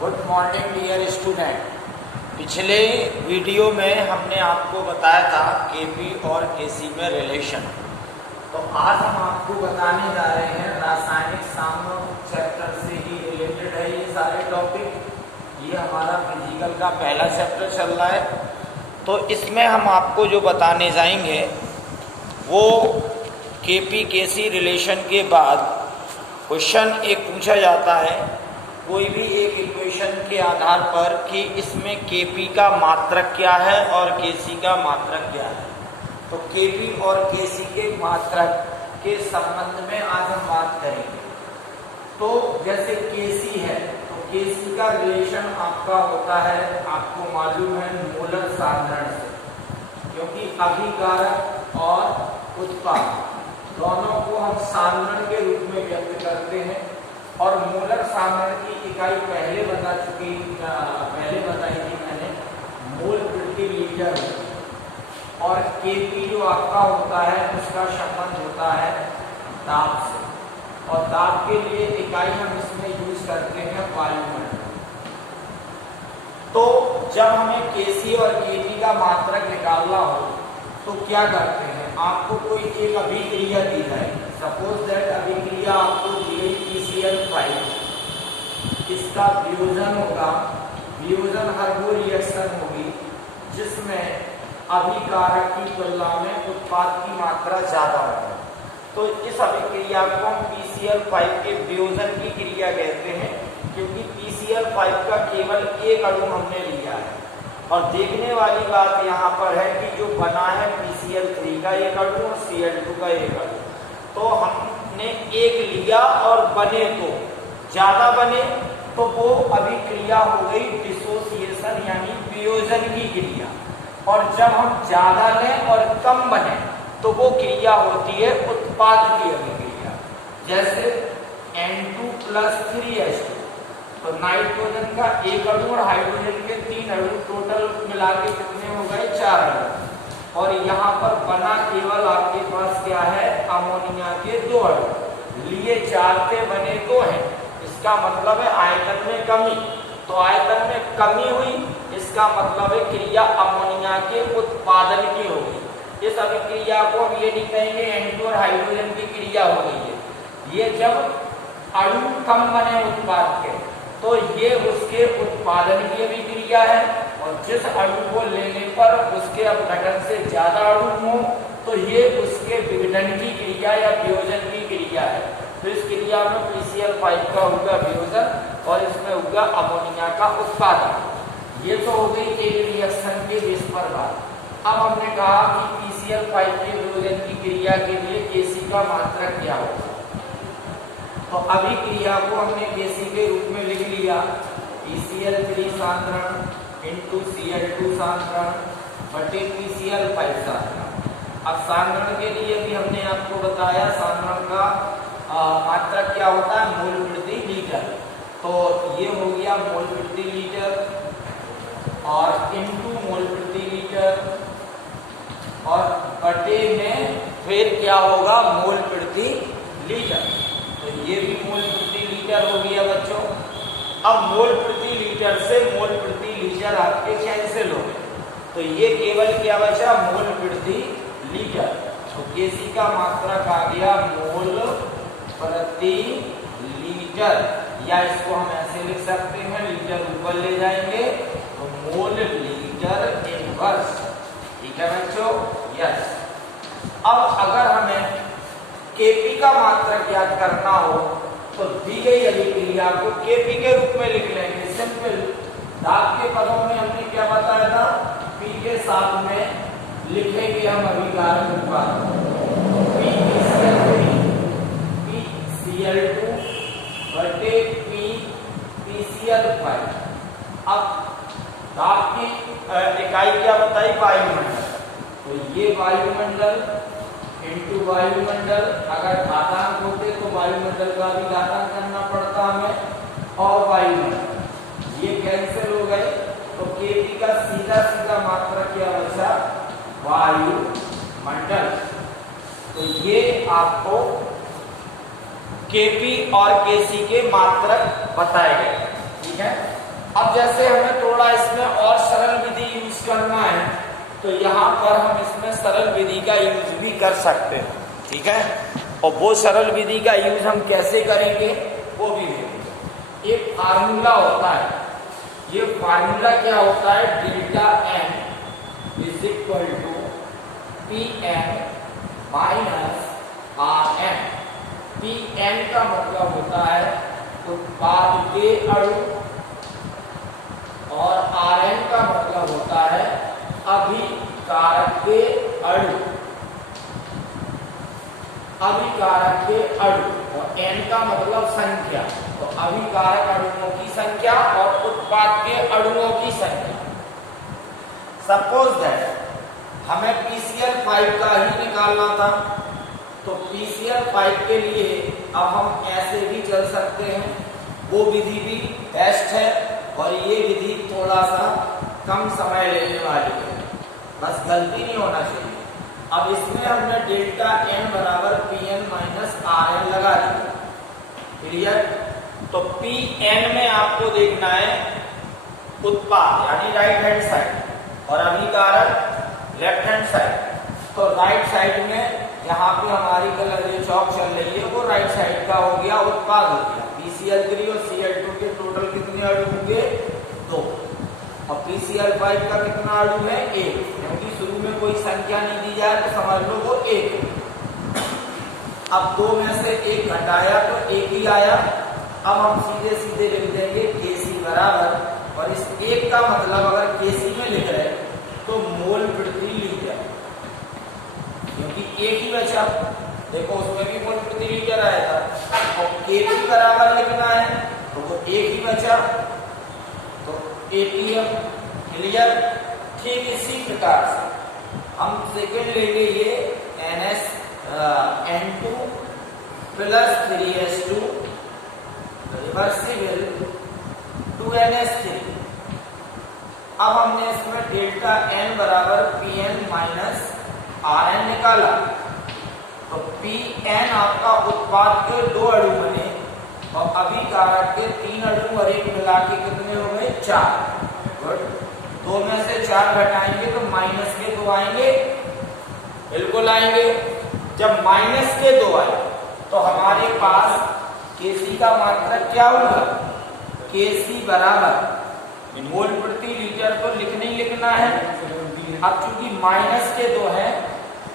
Good morning dear student. पिछले video में हमने आपको बताया था केपी और केसी में रिलेशन। तो आज हम आपको बताने जा रहे हैं रासायनिक सामग्री चैप्टर से ही रिलेटेड है ये सारे टॉपिक। ये हमारा फिजिकल का पहला चैप्टर चल रहा है। तो इसमें हम आपको जो बताने जाएंगे वो केपी केसी रिलेशन के बाद क्वेश्चन एक पूछा जाता है कोई भी एक इक्वेशन के आधार पर कि इसमें केपी का मात्रक क्या है और केसी का मात्रक क्या है। तो केपी और केसी के मात्रक के संबंध में आज हम बात करेंगे। तो जैसे केसी है तो केसी का रिलेशन आपका होता है, आपको मालूम है, मोलर साधारण से, क्योंकि अभिकारक और उत्पाद दोनों को हम साधारण के रूप में व्यक्त करते हैं। और मोलर साधारण की इकाई पहले बताई थी मैंने, मोल प्रति लीटर। और केपी जो आपका होता है उसका संबंध होता है दाब से, और दाब के लिए इकाई हम इसमें यूज करते हैं वायुमंडल। तो जब हमें केसी और केपी का मात्रक निकालना हो तो क्या करते हैं, आपको कोई एक अभिक्रिया दी जाएगी। सपोज दैट अभिक्रिया आपको दी गई PCl5, इसका वियोजन होगा, वियोजन हर वो रिएक्शन होगी जिसमें अभिकारक की तुलना में उत्पाद की मात्रा ज्यादा होगी। तो इस अभिक्रिया को हम PCl5 के वियोजन की क्रिया कहते हैं, क्योंकि PCl5 का केवल एक अणु हमने लिया है। और देखने वाली बात यहाँ पर है कि जो बना है PCl3 का एक अणु और Cl2 का एक अणु, तो हमने एक लिया और बने तो ज्यादा बने तो वो अभिक्रिया हो गई डिसोसिएशन यानी वियोजन की क्रिया। और जब हम ज्यादा लें और कम बने तो वो क्रिया होती है उत्पाद की अभिक्रिया। जैसे N2+3H2, तो नाइट्रोजन का एक अणु और हाइड्रोजन के 3 अणु, टोटल मिला के कितने हो गए, 4 अणु। और यहाँ पर बना केवल आपके पास क्या है, अमोनिया के 2 अणु, लिए 4 थे बने 2 हैं। इसका मतलब है आयतन में कमी। तो आयतन में कमी हुई, इसका मतलब है क्रिया अमोनिया के उत्पादन की हो गई। इस अभिक्रिया को हम ये नहीं कहेंगे N2 और हाइड्रोजन की क्रिया हो गई है। ये जब अणु कम बने उत्पाद के तो ये उसके उत्पादन की अभिक्रिया है, और जिस अणु को लेने पर उसके अपघटन से ज्यादा अणु हो तो ये उसके विघटन की क्रिया या वियोजन की क्रिया है। तो इस क्रिया में PCl5 का होगा वियोजन और इसमें होगा अमोनिया का उत्पादन। ये तो हो गई एक रिएक्शन के बेस पर बात। अब हमने कहा कि PCl5 के वियोजन की क्रिया के लिए केसी का मात्रक क्या होगा। तो अभिक्रिया को हमने केसी के रूप में लिख लिया, PCl3 सांद्रण इंटू Cl2 सांद्रण बटे PCl5 सांद्रण। अब सांद्रण के लिए भी हमने आपको बताया सांद्रण का मात्रक क्या होता है, मोल प्रति लीटर। तो ये हो गया मोल प्रति लीटर और इंटू मोल प्रति लीटर, और बटे में फिर क्या होगा, मोल प्रति लीटर। तो ये भी मोल प्रति लीटर हो गया बच्चों। अब मोल प्रति लीटर से मोल प्रति लीटर आपके कैंसिल हो गए, तो ये केवल क्या बचा, मोल प्रति लीटर। तो केसी का मात्रक आ गया मोल प्रति लीटर, या इसको हम ऐसे लिख सकते हैं, लीटर ऊपर ले जाएंगे तो मोल लीटर इनवर्स। ठीक है बच्चों, यस। अब अगर हमें केपी का मात्रक याद करना हो तो दी गई अभिक्रिया को केपी के रूप में लिख लेंगे, सिंपल। दाब के पदों में हमने क्या बताया था, पी के साथ में लिखेंगे हम अभिकारक उत्पाद, PCl2 बटे PCl5। अब दाब की इकाई क्या बताई, वायुमंडल। तो ये वायुमंडल इंटू वायुमंडल, अगर घातांक होते तो वायुमंडल का भी घातांक करना पड़ता हमें, और वायुमंडल ये कैंसिल हो गए। तो केपी का सीधा सीधा मात्रक क्या बचा, वायुमंडल। तो ये आपको केपी और केसी के मात्रक बताए गए। ठीक है, जैसे हमें थोड़ा इसमें और सरल विधि यूज करना है तो यहाँ पर हम इसमें सरल विधि का यूज भी कर सकते हैं, ठीक है। और वो सरल विधि का यूज हम कैसे करेंगे वो भी देखेंगे। एक फार्मूला होता है, ये फार्मूला क्या होता है, delta N is equal to P N minus R N. P N का मतलब होता है उत्पाद के अणु और आर एन का मतलब होता है अभिकारक के अणु, अभिकारक के अणु, और एन का मतलब संख्या, तो अभिकारक अणुओं की संख्या और उत्पाद के अणुओं की संख्या। सपोज दैट हमें PCl5 का ही निकालना था, तो PCl5 के लिए अब हम ऐसे भी चल सकते हैं, वो विधि भी बेस्ट है और ये विधि थोड़ा सा कम समय लेने वाली है, बस गलती नहीं होना चाहिए। अब इसमें हमने डेल्टा एन बराबर P N minus R N लगा दिया, क्लियर। तो पी एन में आपको देखना है उत्पाद यानी राइट हैंड साइड और अभिकारक लेफ्ट हैंड साइड। तो राइट साइड में यहाँ पे हमारी कलर जो चौक चल रही है वो राइट साइड का हो गया, उत्पाद हो गया। PCl3 और Cl2 के टोटल कितने अणु होंगे, 2, और PCl5 का कितना अणु है, 1, क्योंकि शुरू में कोई संख्या नहीं दी जाए तो समझ लो वो 1 है। अब 2 में से 1 घटाया तो 1 ही आया। अब हम सीधे सीधे लिख देंगे Kc बराबर, और इस 1 का मतलब अगर Kc में लिख रहे तो मोल प्रति लीटर, क्योंकि 1 ही बचा, देखो उसमें भी मोल प्रति लीटर आया था, और Kp बराबर लिखना है तो वो 1 ही बचा, तो APM, क्लियर। ठीक इसी प्रकार से हम सेकेंड लेंगे ये N2 plus 3H2 reversible 2NH3। अब हमने इसमें डेल्टा एन बराबर P N minus R N निकाला, तो पी एन आपका उत्पाद के 2 अणु बने और अभिकारक के 3 अणु और 1 मिला के कितने हो गए, 4। गुड। 2 में से 4 घटाएंगे तो माइनस के 2 आएंगे, बिल्कुल आएंगे। जब माइनस के 2 आए तो हमारे पास Kc का मात्रक क्या होगा, Kc बराबर मोल प्रति लीटर तो लिखने ही लिखना है। अब चूंकि माइनस के 2 है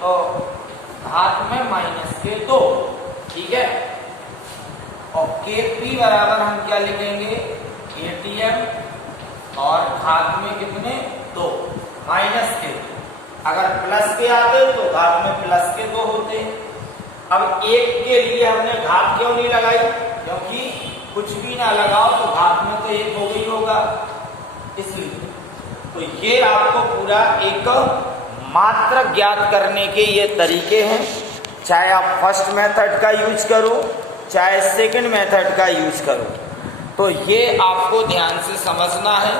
तो घात में माइनस के 2, ठीक है। और Kp बराबर हम क्या लिखेंगे, ATM, और घात में कितने, 2, माइनस के। अगर प्लस के आते तो घात में प्लस के 2 होते। अब 1 के लिए हमने घात क्यों नहीं लगाई, क्योंकि कुछ भी ना लगाओ तो घात में तो 1 हो गई होगा, इसलिए। तो ये आपको पूरा एक मात्रक ज्ञात करने के ये तरीके हैं, चाहे आप फर्स्ट मेथड का यूज करो चाहे सेकंड मेथड का यूज करो, तो ये आपको ध्यान से समझना है।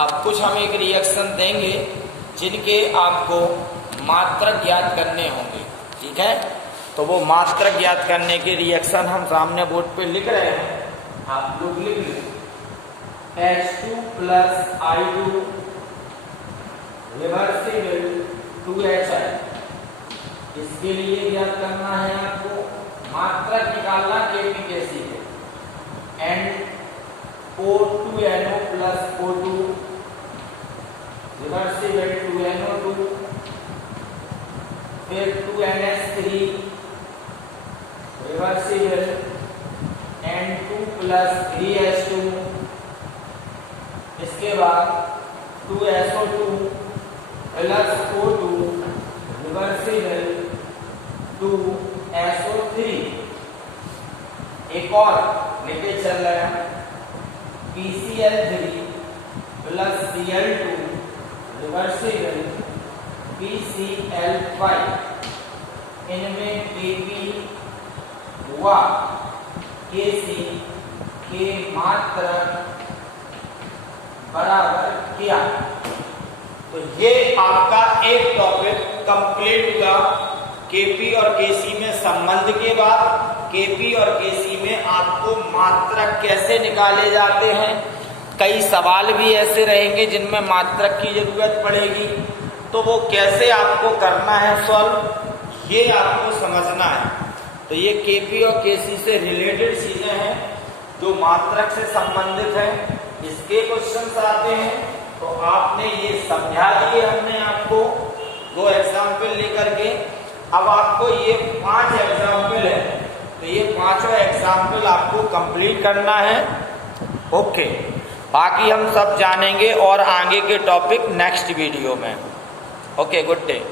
अब कुछ हम एक रिएक्शन देंगे जिनके आपको मात्रक ज्ञात करने होंगे, ठीक है। तो वो मात्रक ज्ञात करने के रिएक्शन हम सामने बोर्ड पे लिख रहे हैं, आप लोग लिख लीजिए। H2 plus I2 reversible 2HI, इसके लिए ज्ञात करना है आपको, मात्रक निकालना Kp Kc है। O2NO plus O2 reversible 2NO2, फिर 2NH3 reversible N2 plus 3H2, इसके बाद 2SO2 plus O2 reversible 2SO3। एक और लेके चल रहे हैं, PCl3 plus Cl2 reversible PCl5। इनमें Kp हुआ Kc के मात्रक बराबर किया। तो ये आपका एक टॉपिक कंप्लीट हुआ Kp और Kc में संबंध के बाद Kp और Kc में आपको मात्रक कैसे निकाले जाते हैं, कई सवाल भी ऐसे रहेंगे जिनमें मात्रक की जरूरत पड़ेगी, तो वो कैसे आपको करना है सॉल्व, ये आपको समझना है। तो ये केपी और केसी से रिलेटेड चीजें हैं जो मात्रक से संबंधित है। इसके क्वेश्चंस आते हैं तो आपने ये समझा दिए हमने आपको 2 एग्जाम्पल लेकर के। अब आपको ये 5 एग्जाम्पल है, तो ये 5 एग्जाम्पल आपको कंप्लीट करना है। ओके, बाकी हम सब जानेंगे और आगे के टॉपिक नेक्स्ट वीडियो में। Okay, good day.